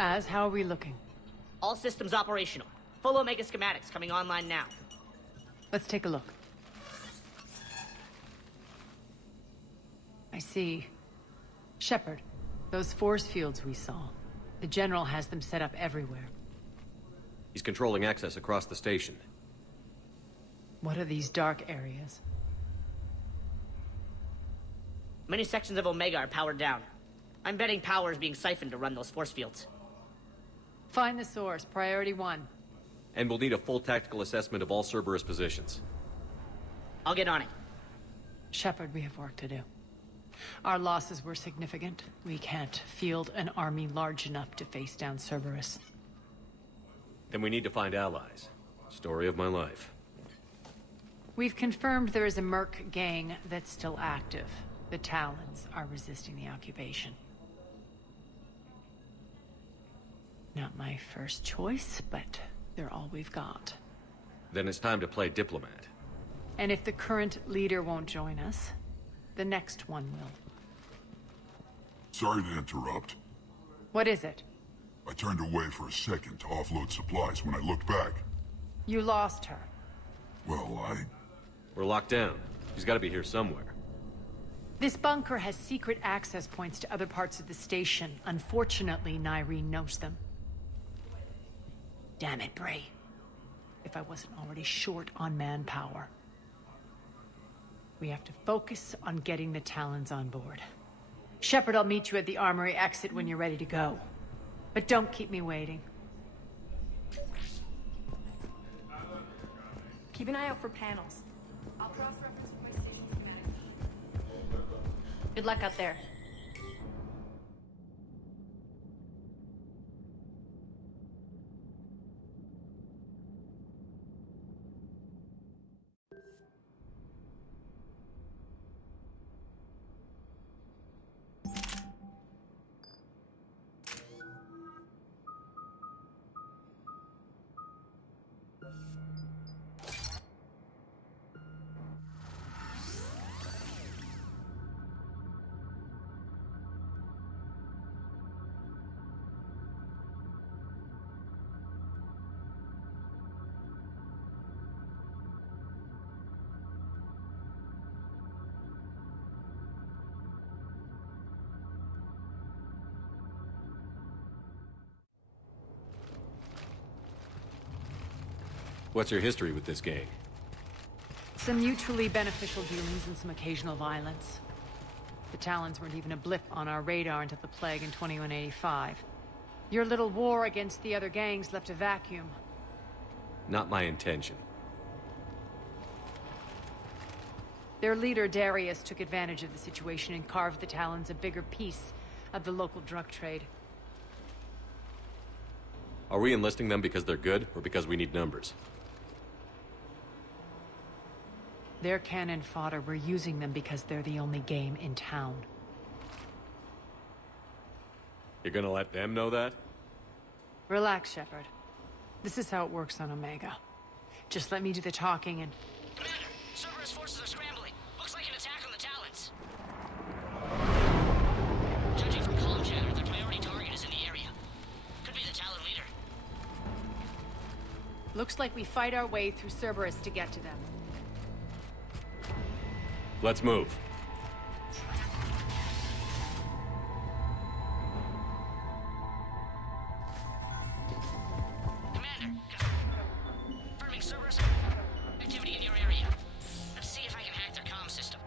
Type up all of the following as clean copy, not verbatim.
How are we looking? All systems operational. Full Omega schematics coming online now. Let's take a look. I see. Shepard, those force fields we saw. The General has them set up everywhere. He's controlling access across the station. What are these dark areas? Many sections of Omega are powered down. I'm betting power is being siphoned to run those force fields. Find the source, priority 1. And we'll need a full tactical assessment of all Cerberus positions. I'll get on it. Shepard, we have work to do. Our losses were significant. We can't field an army large enough to face down Cerberus. Then we need to find allies. Story of my life. We've confirmed there is a Merc gang that's still active. The Talons are resisting the occupation. Not my first choice, but they're all we've got. Then it's time to play diplomat. And if the current leader won't join us, the next one will. Sorry to interrupt. What is it? I turned away for a second to offload supplies. When I looked back, You lost her. well, We're locked down. She's got to be here somewhere. This bunker has secret access points to other parts of the station. Unfortunately, Nyreen knows them. Damn it, Bray. If I wasn't already short on manpower. We have to focus on getting the Talons on board. Shepard, I'll meet you at the armory exit when you're ready to go. But don't keep me waiting. Keep an eye out for panels. I'll cross-reference my station schematic. Good luck out there. What's your history with this gang? Some mutually beneficial dealings and some occasional violence. The Talons weren't even a blip on our radar until the Plague in 2185. Your little war against the other gangs left a vacuum. Not my intention. Their leader, Darius, took advantage of the situation and carved the Talons a bigger piece of the local drug trade. Are we enlisting them because they're good, or because we need numbers? They're cannon fodder. We're using them because they're the only game in town. You're gonna let them know that? Relax, Shepard. This is how it works on Omega. Just let me do the talking and... Commander, Cerberus forces are scrambling. Looks like an attack on the Talons. Judging from comm chatter, their priority target is in the area. Could be the Talon leader. Looks like we fight our way through Cerberus to get to them. Let's move. Commander, confirming Cerberus activity in your area. Let's see if I can hack their comm system.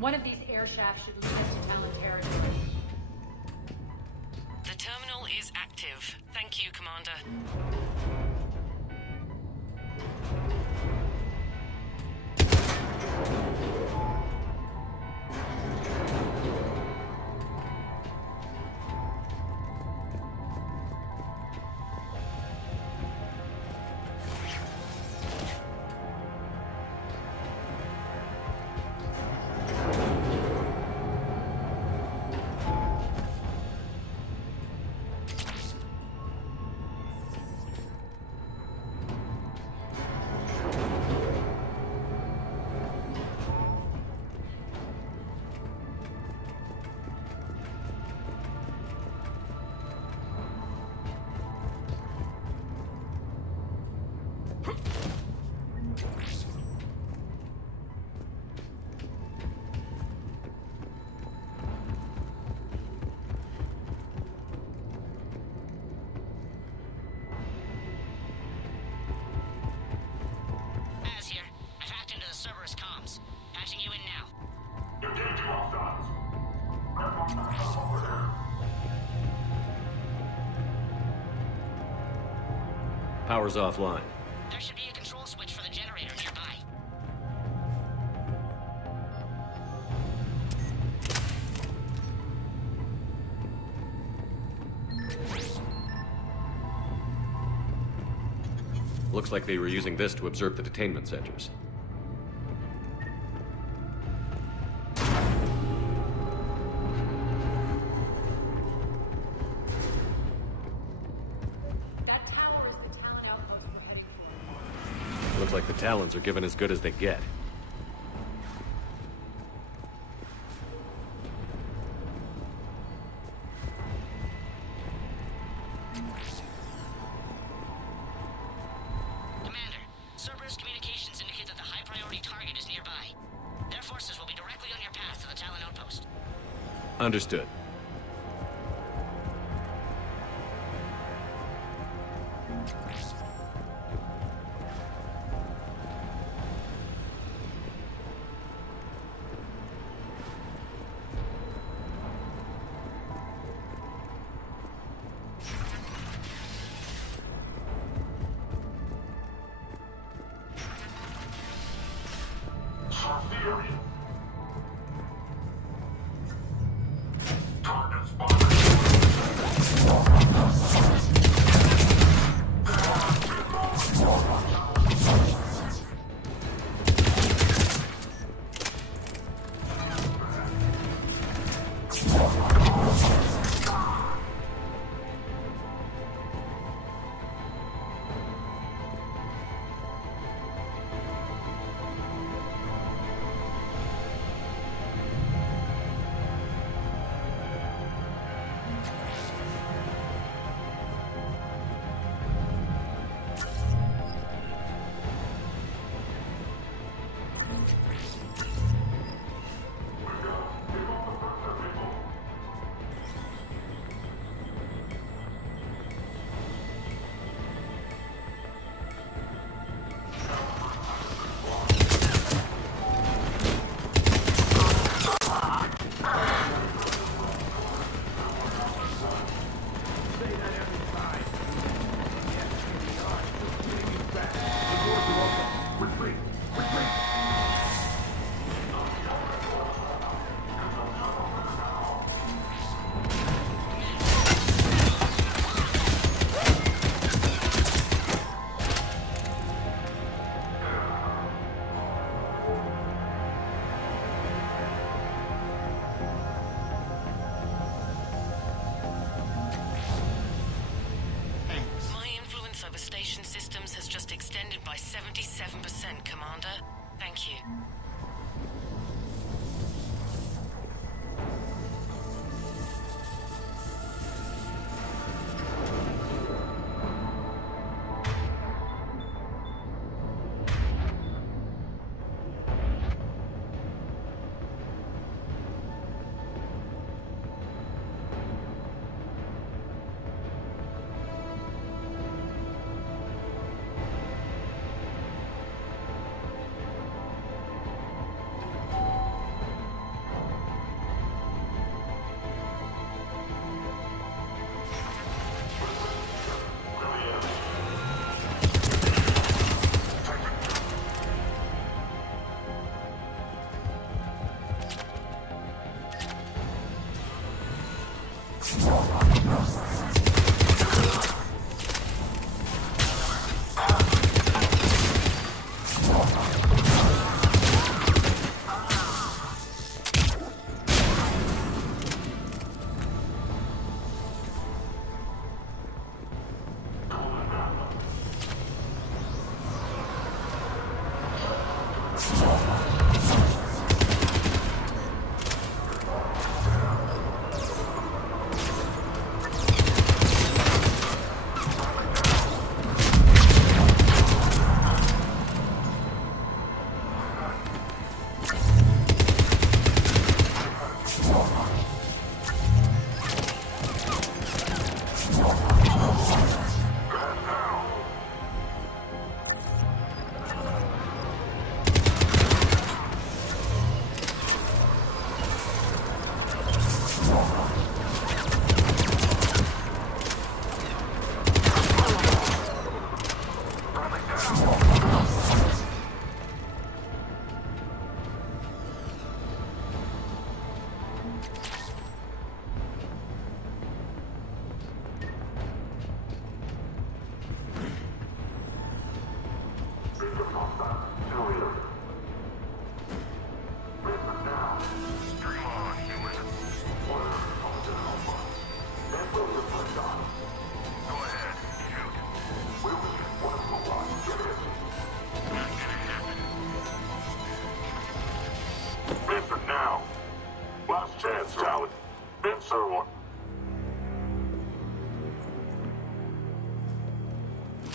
One of these air shafts should lead us to Talon territory. The terminal is active. Thank you, Commander. Power's offline. There should be a control switch for the generator nearby. Looks like they were using this to observe the detainment centers. That tower is the Talon outpost we're heading for. Looks like the Talons are given as good as they get. Commander, Cerberus communications indicate that the high-priority target is nearby. Their forces will be directly on your path to the Talon outpost. Understood. My influence over station systems has just extended by 77%, Commander. Thank you.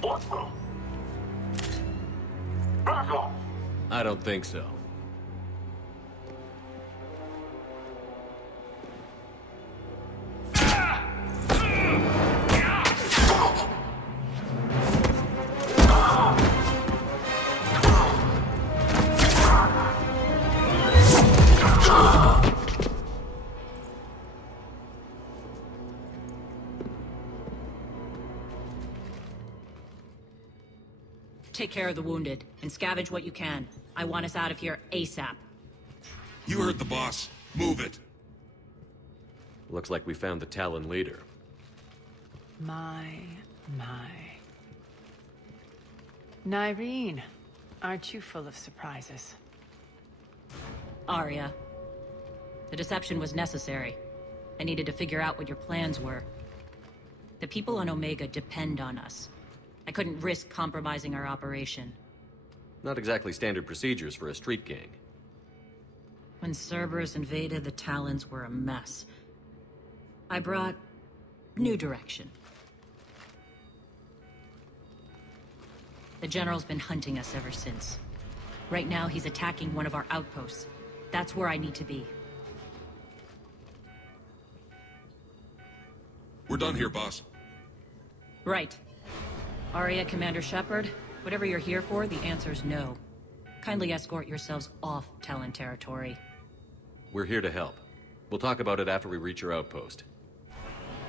What the? Back off! I don't think so. Take care of the wounded, and scavenge what you can. I want us out of here ASAP. You heard the boss. Move it. Looks like we found the Talon leader. My. Nyreen, aren't you full of surprises? Arya. The deception was necessary. I needed to figure out what your plans were. The people on Omega depend on us. I couldn't risk compromising our operation. Not exactly standard procedures for a street gang. When Cerberus invaded, the Talons were a mess. I brought new direction. The General's been hunting us ever since. Right now, he's attacking one of our outposts. That's where I need to be. We're done here, boss. Right. Arya, Commander Shepard, whatever you're here for, the answer's no. Kindly escort yourselves off Talon territory. We're here to help. We'll talk about it after we reach your outpost.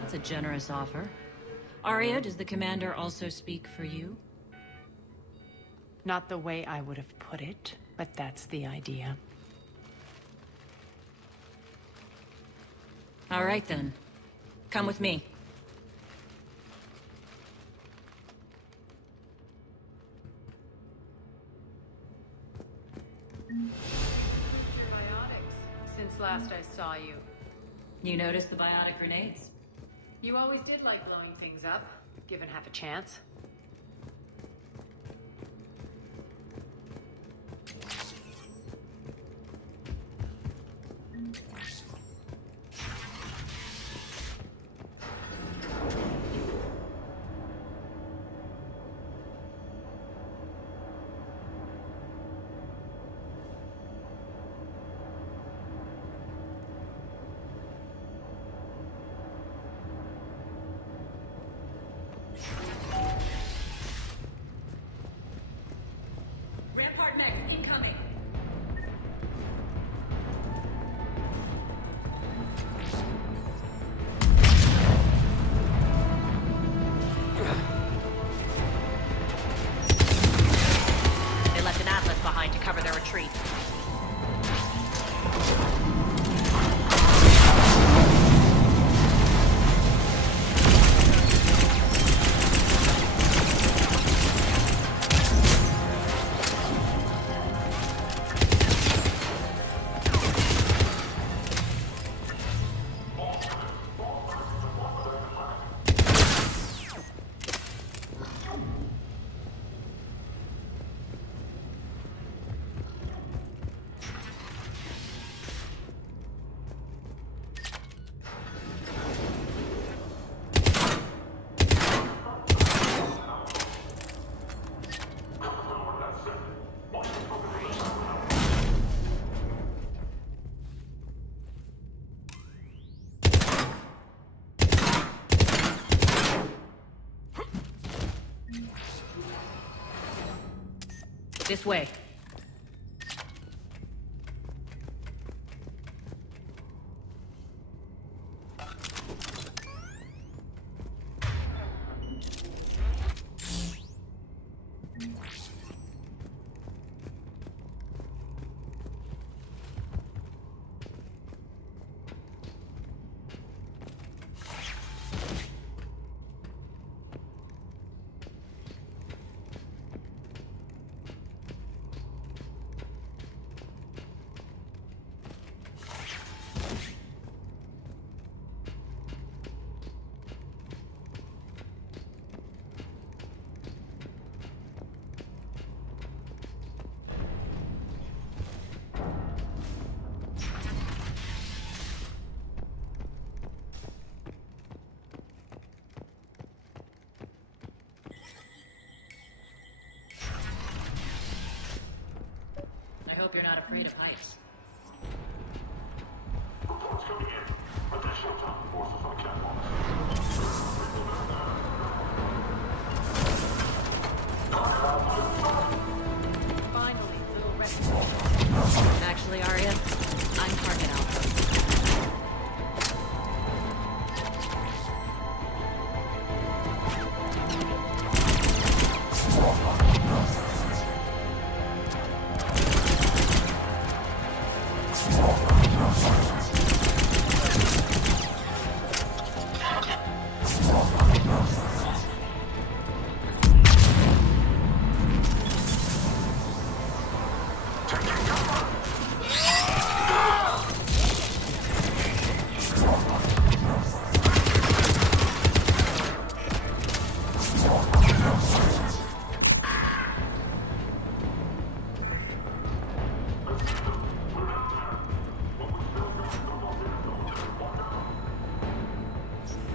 That's a generous offer. Arya, does the Commander also speak for you? Not the way I would have put it, but that's the idea. All right, then. Come with me. Biotics, since last I saw you. You noticed the biotic grenades? You always did like blowing things up, given half a chance. Rampart mech incoming! They left an Atlas behind to cover their retreat. This way. afraid of heights. Finally, little rest. Actually, Arya, I'm target alpha.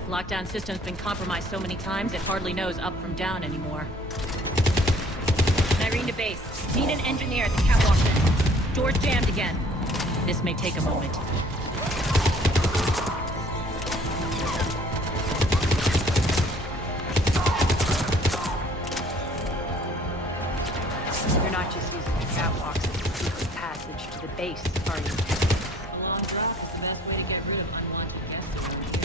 Lockdown system's been compromised so many times it hardly knows up from down anymore. Irene to base. Need an engineer at the catwalk then. Door's jammed again. This may take a moment. You're not just using the catwalks as a secret passage to the base, are you? A long drop is the best way to get rid of unwanted guests around here.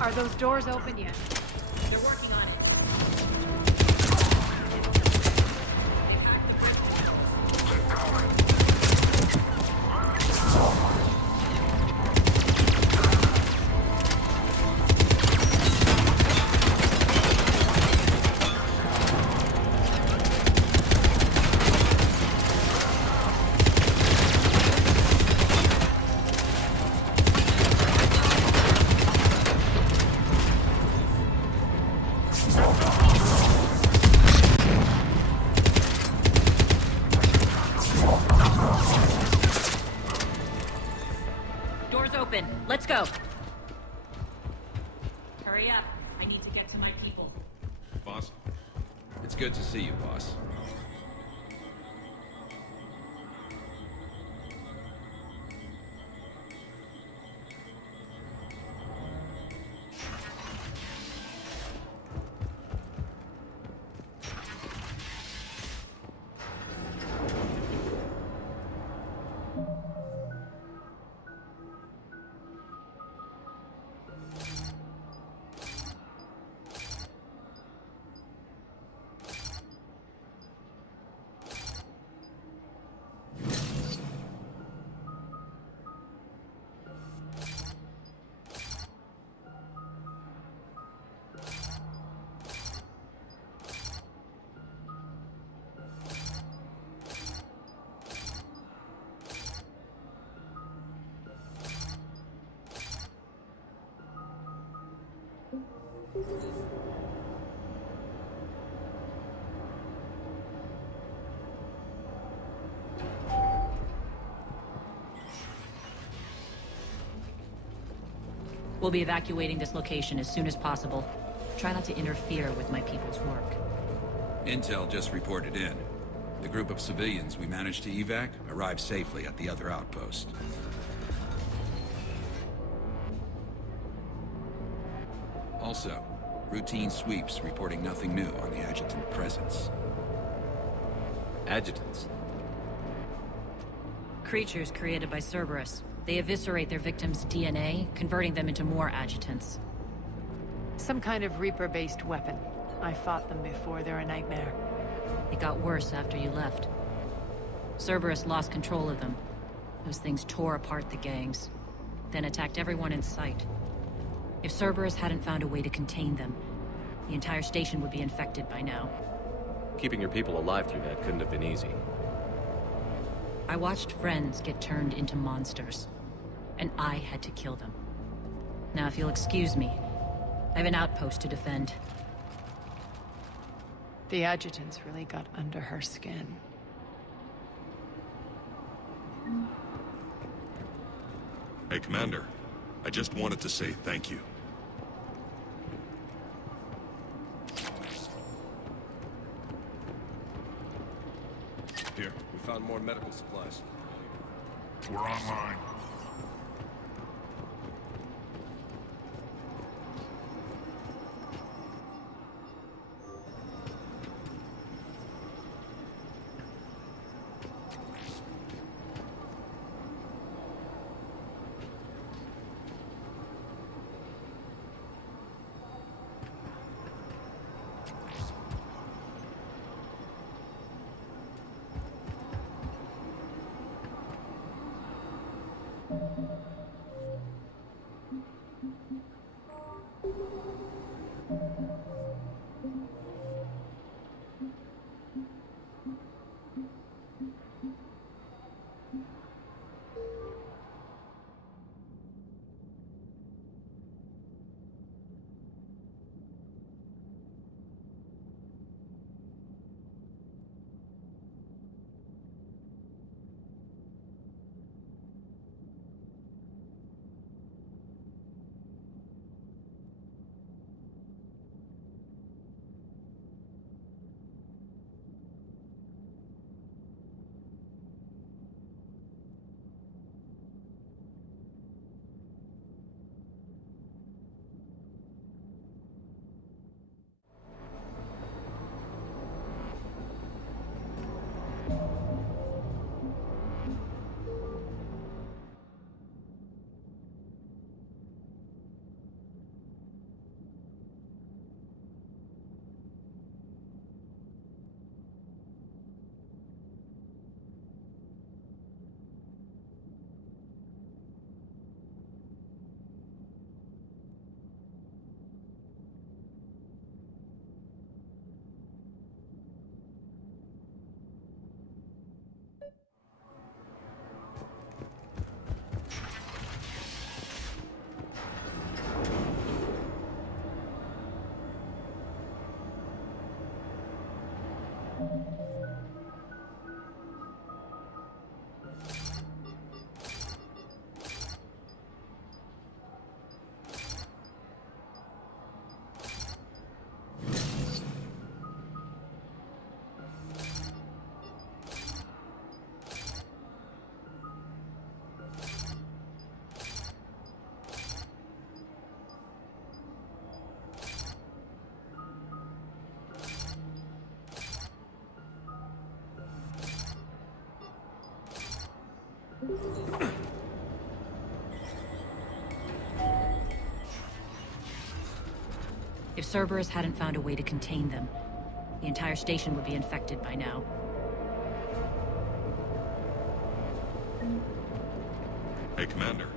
Are those doors open yet? They're working on it. Doors open. Let's go. Hurry up. I need to get to my people. Boss? It's good to see you, boss. We'll be evacuating this location as soon as possible. Try not to interfere with my people's work. Intel just reported in. The group of civilians we managed to evac arrived safely at the other outpost. Also, routine sweeps reporting nothing new on the adjutant presence. Adjutants. Creatures created by Cerberus. They eviscerate their victims' DNA, converting them into more adjutants. Some kind of Reaper-based weapon. I fought them before, they're a nightmare. It got worse after you left. Cerberus lost control of them. Those things tore apart the gangs, then attacked everyone in sight. If Cerberus hadn't found a way to contain them, the entire station would be infected by now. Keeping your people alive through that couldn't have been easy. I watched friends get turned into monsters, and I had to kill them. Now, if you'll excuse me, I have an outpost to defend. The adjutant's really got under her skin. Hey, Commander. I just wanted to say thank you. Here, we found more medical supplies. We're online. If Cerberus hadn't found a way to contain them, the entire station would be infected by now. Hey, Commander.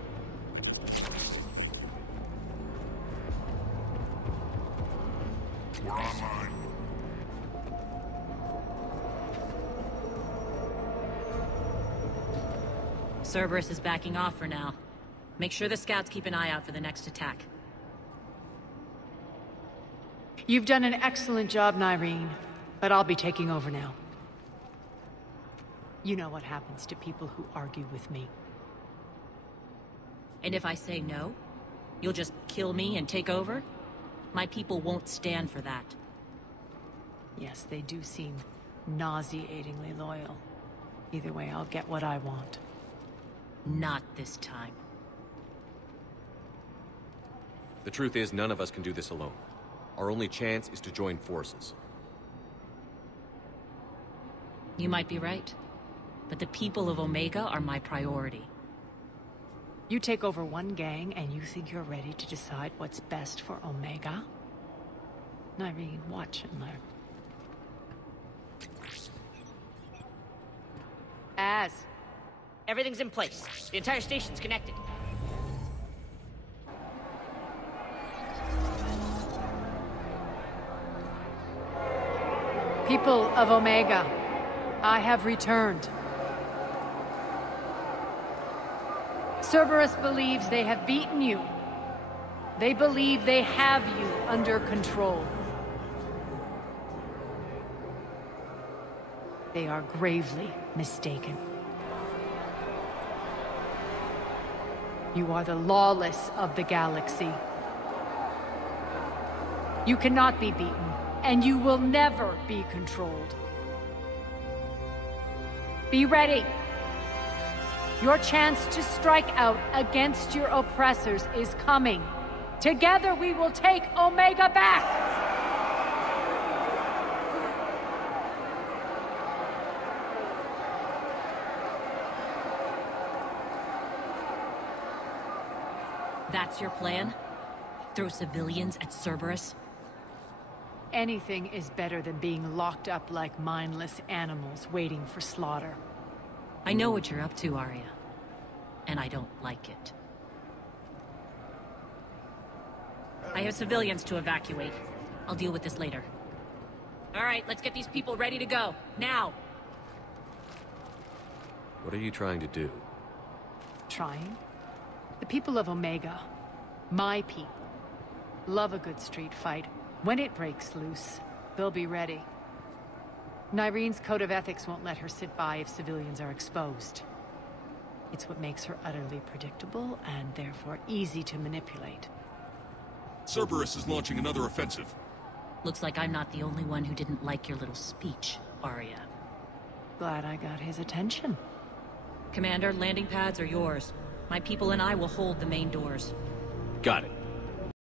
We're online. Cerberus is backing off for now. Make sure the scouts keep an eye out for the next attack. You've done an excellent job, Nyreen, but I'll be taking over now. You know what happens to people who argue with me. And if I say no, you'll just kill me and take over? My people won't stand for that. Yes, they do seem nauseatingly loyal. Either way, I'll get what I want. Not this time. The truth is, none of us can do this alone. Our only chance is to join forces. You might be right. But the people of Omega are my priority. You take over one gang and you think you're ready to decide what's best for Omega? Nyreen, watch and learn. Everything's in place. The entire station's connected. People of Omega, I have returned. Cerberus believes they have beaten you, They believe they have you under control. They are gravely mistaken. You are the lawless of the galaxy. You cannot be beaten, and you will never be controlled. Be ready. Your chance to strike out against your oppressors is coming. Together we will take Omega back! That's your plan? Throw civilians at Cerberus? Anything is better than being locked up like mindless animals waiting for slaughter. I know what you're up to, Arya. And I don't like it. I have civilians to evacuate. I'll deal with this later. All right, let's get these people ready to go. Now! What are you trying to do? Trying? The people of Omega, my people, love a good street fight. When it breaks loose, they'll be ready. Nyrene's code of ethics won't let her sit by if civilians are exposed. It's what makes her utterly predictable and therefore easy to manipulate. Cerberus is launching another offensive. Looks like I'm not the only one who didn't like your little speech, Arya. Glad I got his attention. Commander, landing pads are yours. My people and I will hold the main doors. Got it.